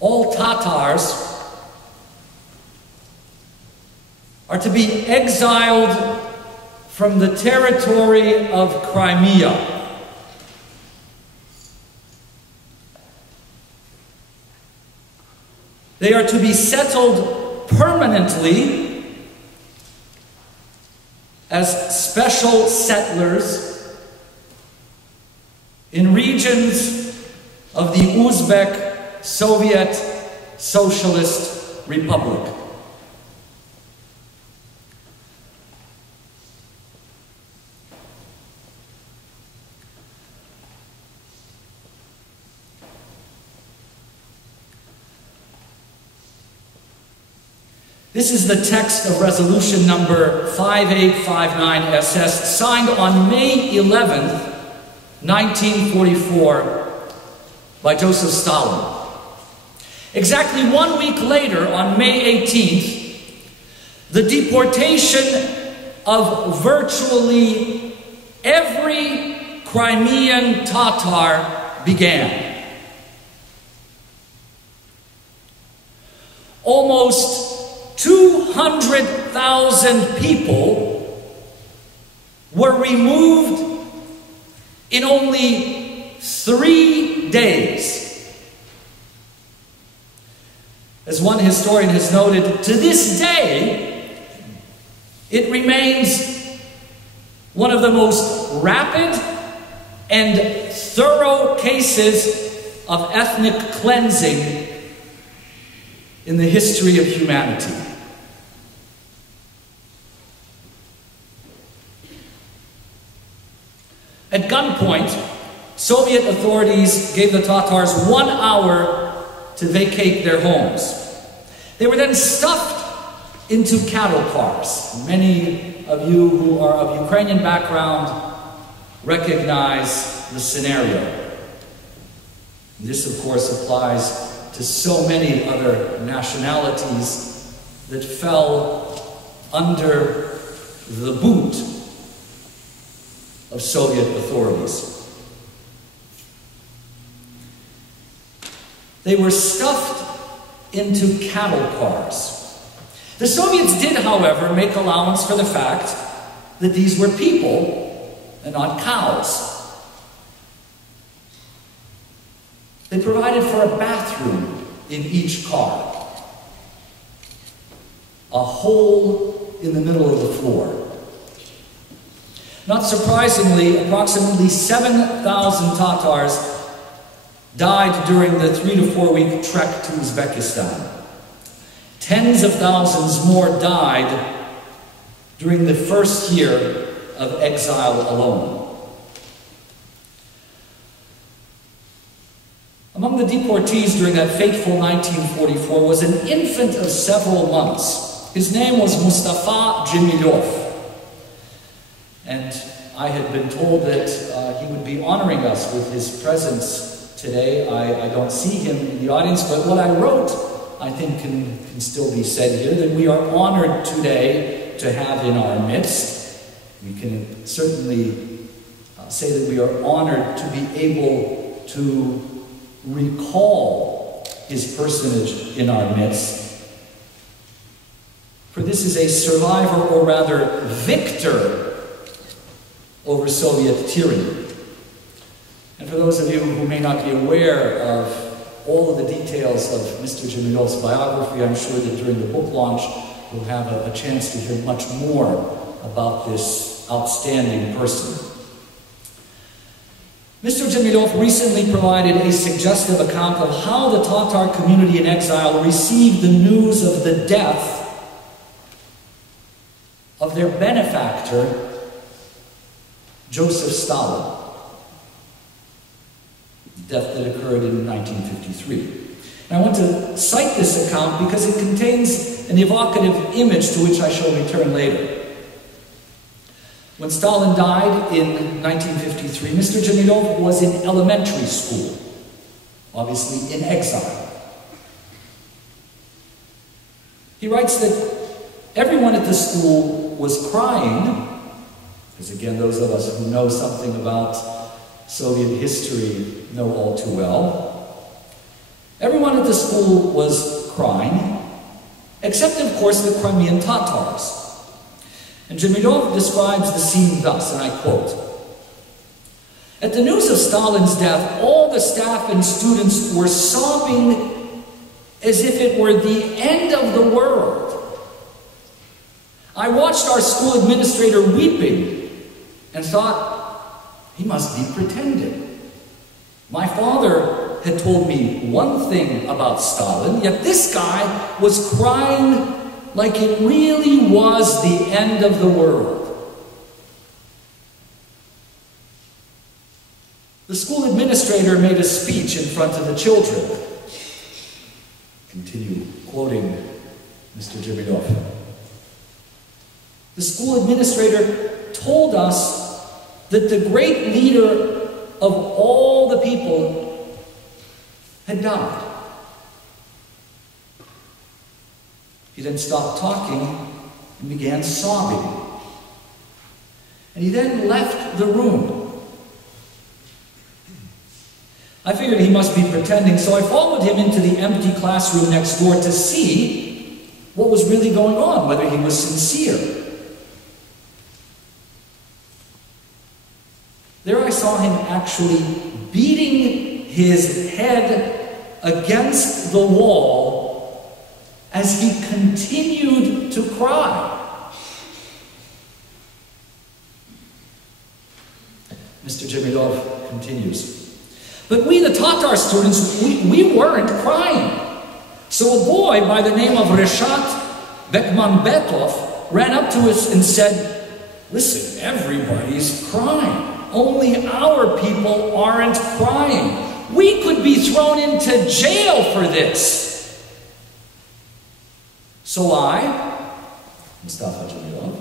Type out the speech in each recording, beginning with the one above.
all Tatars are to be exiled from the territory of Crimea. They are to be settled permanently as special settlers in regions of the Uzbek Soviet Socialist Republic. This is the text of resolution number 5859SS, signed on May 11th, 1944, by Joseph Stalin. Exactly 1 week later, on May 18th, the deportation of virtually every Crimean Tatar began. Almost 200,000 people were removed in only 3 days. As one historian has noted, to this day, it remains one of the most rapid and thorough cases of ethnic cleansing in the history of humanity. At gunpoint, Soviet authorities gave the Tatars 1 hour to vacate their homes. They were then stuffed into cattle cars. Many of you who are of Ukrainian background recognize the scenario. This, of course, applies to so many other nationalities that fell under the boot of Soviet authorities. They were stuffed into cattle cars. The Soviets did, however, make allowance for the fact that these were people and not cows. They provided for a bathroom in each car, a hole in the middle of the floor. Not surprisingly, approximately 7,000 Tatars died during the 3 to 4 week trek to Uzbekistan. Tens of thousands more died during the first year of exile alone. Among the deportees during that fateful 1944 was an infant of several months. His name was Mustafa Dzhemilyev. And I had been told that he would be honoring us with his presence today. I don't see him in the audience, but what I wrote, I think, can still be said here, that we are honored today to have in our midst. We can certainly say that we are honored to be able to recall his personage in our midst. For this is a survivor, or rather victor, over Soviet tyranny. And for those of you who may not be aware of all of the details of Mr. Dzhemilev's biography, I'm sure that during the book launch we'll have a chance to hear much more about this outstanding person. Mr. Dzhemilyev recently provided a suggestive account of how the Tatar community in exile received the news of the death of their benefactor, Joseph Stalin. Death that occurred in 1953. And I want to cite this account because it contains an evocative image to which I shall return later. When Stalin died in 1953, Mr. Dzhemilyev was in elementary school, obviously in exile. He writes that everyone at the school was crying, because again, those of us who know something about Soviet history know all too well. Everyone at of the school was crying, except, of course, the Crimean Tatars. And Dzhemilyev describes the scene thus, and I quote, "At the news of Stalin's death, all the staff and students were sobbing as if it were the end of the world. I watched our school administrator weeping and thought, he must be pretending. My father had told me one thing about Stalin, yet this guy was crying like it really was the end of the world." The school administrator made a speech in front of the children. Continue quoting Mr. Dzhemilyev. The school administrator told us that the great leader of all the people had died. He then stopped talking and began sobbing. And he then left the room. I figured he must be pretending, so I followed him into the empty classroom next door to see what was really going on, whether he was sincere. There I saw him actually beating his head against the wall as he continued to cry. Mr. Jemilov continues. But we, the Tatar students, we weren't crying. So a boy by the name of Reşat Bekmanbetov ran up to us and said, "Listen, everybody's crying. Only our people aren't crying. We could be thrown into jail for this." So I, Mustafa Dzhemilyev,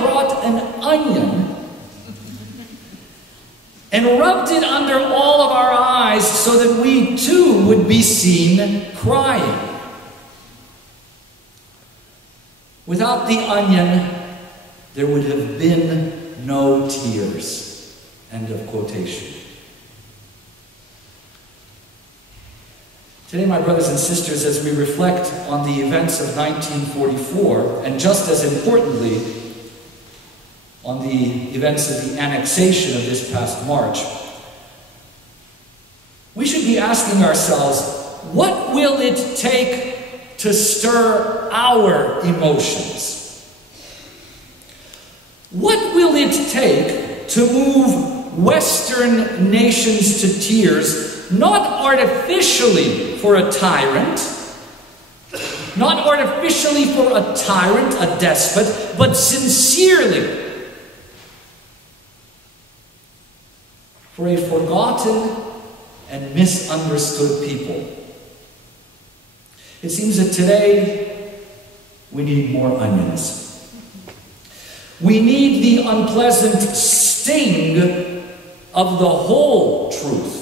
brought an onion and rubbed it under all of our eyes so that we too would be seen crying. Without the onion, there would have been no tears. End of quotation. Today, my brothers and sisters, as we reflect on the events of 1944, and just as importantly, on the events of the annexation of this past March, we should be asking ourselves, what will it take to stir our emotions? What will it take to move Western nations to tears, not artificially for a tyrant, not artificially for a tyrant, a despot, but sincerely for a forgotten and misunderstood people? It seems that today we need more onions. We need the unpleasant sting of the whole truth.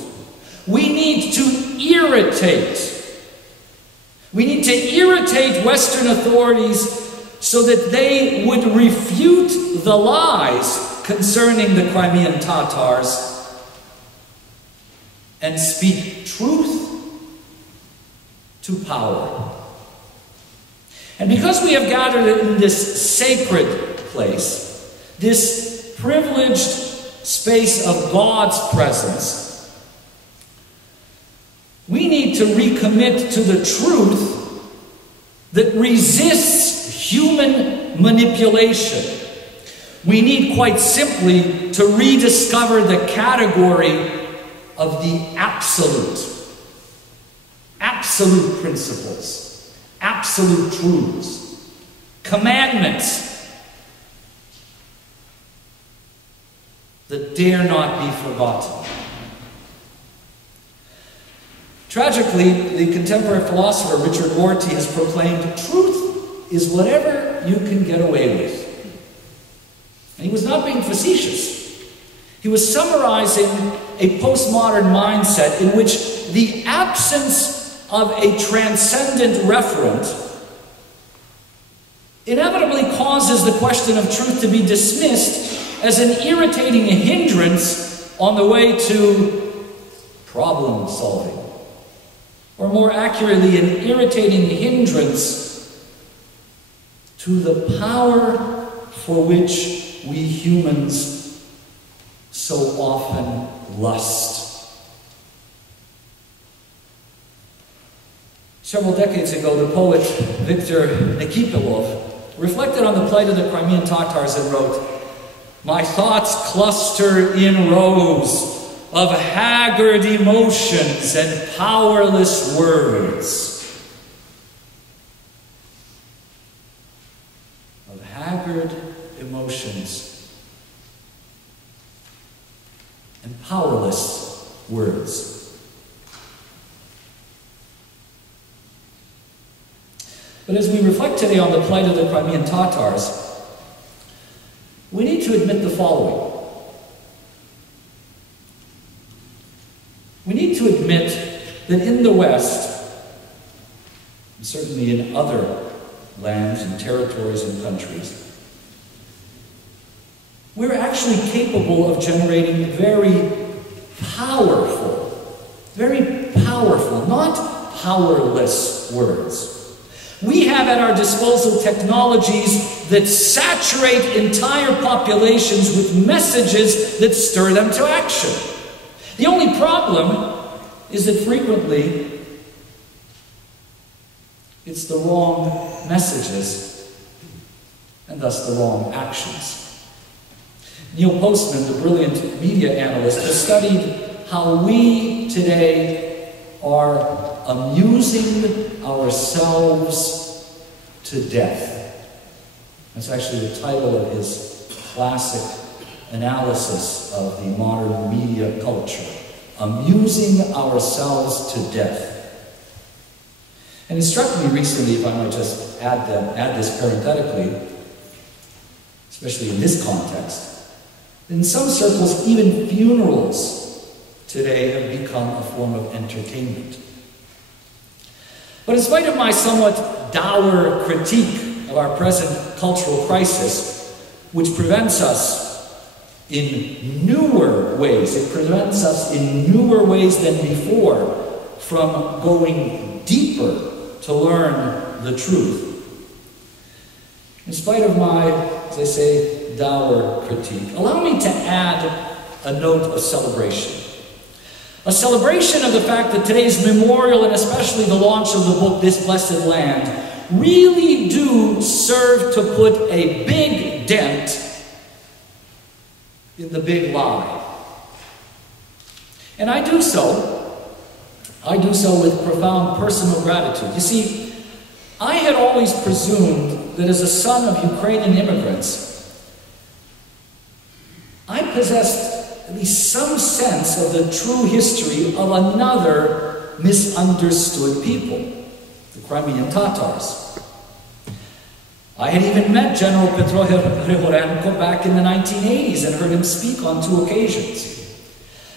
We need to irritate. We need to irritate Western authorities so that they would refute the lies concerning the Crimean Tatars and speak truth to power. And because we have gathered in this sacred place, this privileged space of God's presence, we need to recommit to the truth that resists human manipulation. We need quite simply to rediscover the category of the absolute principles, absolute truths, commandments that dare not be forgotten. Tragically, the contemporary philosopher Richard Rorty has proclaimed, truth is whatever you can get away with. And he was not being facetious. He was summarizing a postmodern mindset in which the absence of a transcendent referent inevitably causes the question of truth to be dismissed as an irritating hindrance on the way to problem solving. or more accurately, an irritating hindrance to the power for which we humans so often lust. Several decades ago, the poet Viktor Nekipelov reflected on the plight of the Crimean Tatars and wrote, "My thoughts cluster in rows of haggard emotions and powerless words." Of haggard emotions and powerless words. But as we reflect today on the plight of the Crimean Tatars, we need to admit the following. We need to admit that in the West, and certainly in other lands and territories and countries, we're actually capable of generating very powerful, not powerless words. We have at our disposal technologies that saturate entire populations with messages that stir them to action. The only problem is that frequently it's the wrong messages and thus the wrong actions. Neil Postman, the brilliant media analyst, has studied how we today are amusing ourselves to death. That's actually the title of his classic analysis of the modern media culture. Amusing ourselves to death. And it struck me recently, if I might just add this parenthetically, especially in this context, in some circles, even funerals today have become a form of entertainment. But in spite of my somewhat dour critique of our present cultural crisis, which prevents us in newer ways, than before from going deeper to learn the truth. In spite of my, as I say, dour critique, allow me to add a note of celebration. A celebration of the fact that today's memorial, and especially the launch of the book, This Blessed Land, really do serve to put a big dent in the big lie. And I do so with profound personal gratitude. You see, I had always presumed that as a son of Ukrainian immigrants, I possessed at least some sense of the true history of another misunderstood people, the Crimean Tatars. I had even met General Petro Hryhorenko back in the 1980s and heard him speak on 2 occasions.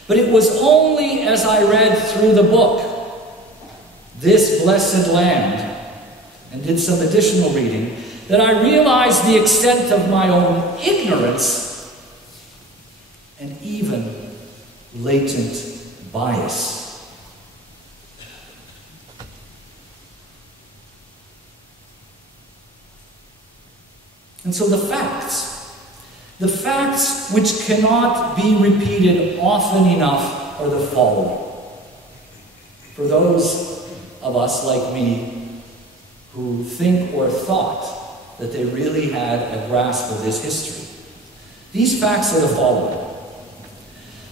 But it was only as I read through the book, This Blessed Land, and did some additional reading, that I realized the extent of my own ignorance and even latent bias. And so the facts which cannot be repeated often enough are the following. For those of us like me who think or thought that they really had a grasp of this history, these facts are the following.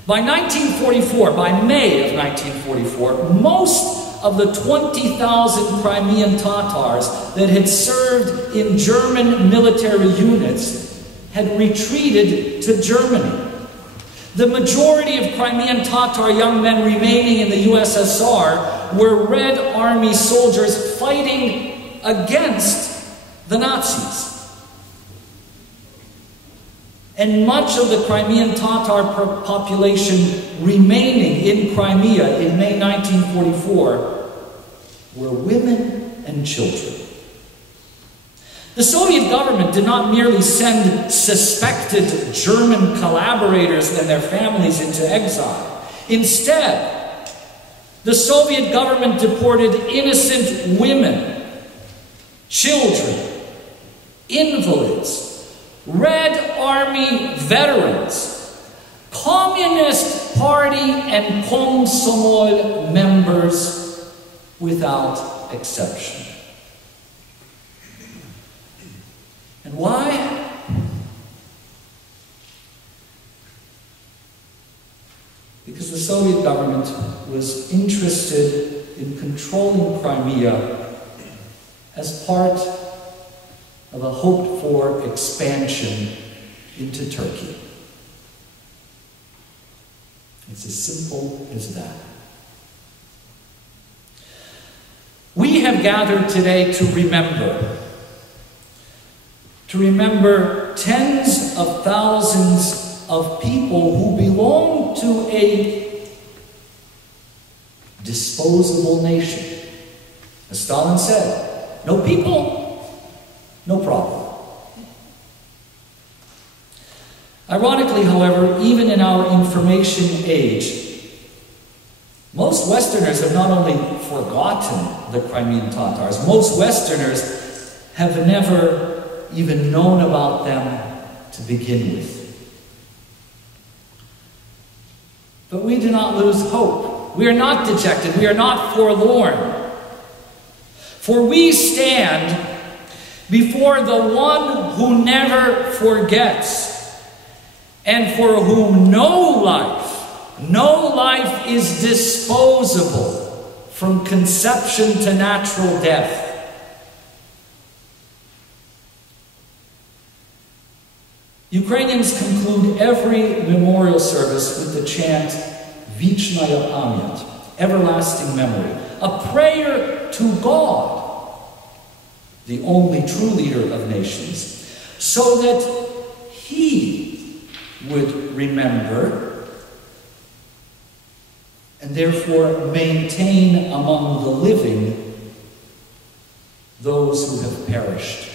By 1944, by May of 1944, most of the 20,000 Crimean Tatars that had served in German military units had retreated to Germany. The majority of Crimean Tatar young men remaining in the USSR were Red Army soldiers fighting against the Nazis. And much of the Crimean Tatar population remaining in Crimea in May 1944 were women and children. The Soviet government did not merely send suspected German collaborators and their families into exile. Instead, The Soviet government deported innocent women, children, invalids, Red Army veterans, Communist Party and Komsomol members without exception. And why? Because the Soviet government was interested in controlling Crimea as part of a hoped-for expansion into Turkey. It's as simple as that. We have gathered today to remember tens of thousands of people who belong to a disposable nation. As Stalin said, no people, no problem. Ironically, however, even in our information age, most Westerners have not only forgotten the Crimean Tatars, most Westerners have never even known about them to begin with. But we do not lose hope. We are not dejected. We are not forlorn. For we stand before the one who never forgets, and for whom no life is disposable from conception to natural death. Ukrainians conclude every memorial service with the chant Vichnaya Pamyat, everlasting memory, a prayer to God, the only true leader of nations, so that He would remember and therefore maintain among the living those who have perished.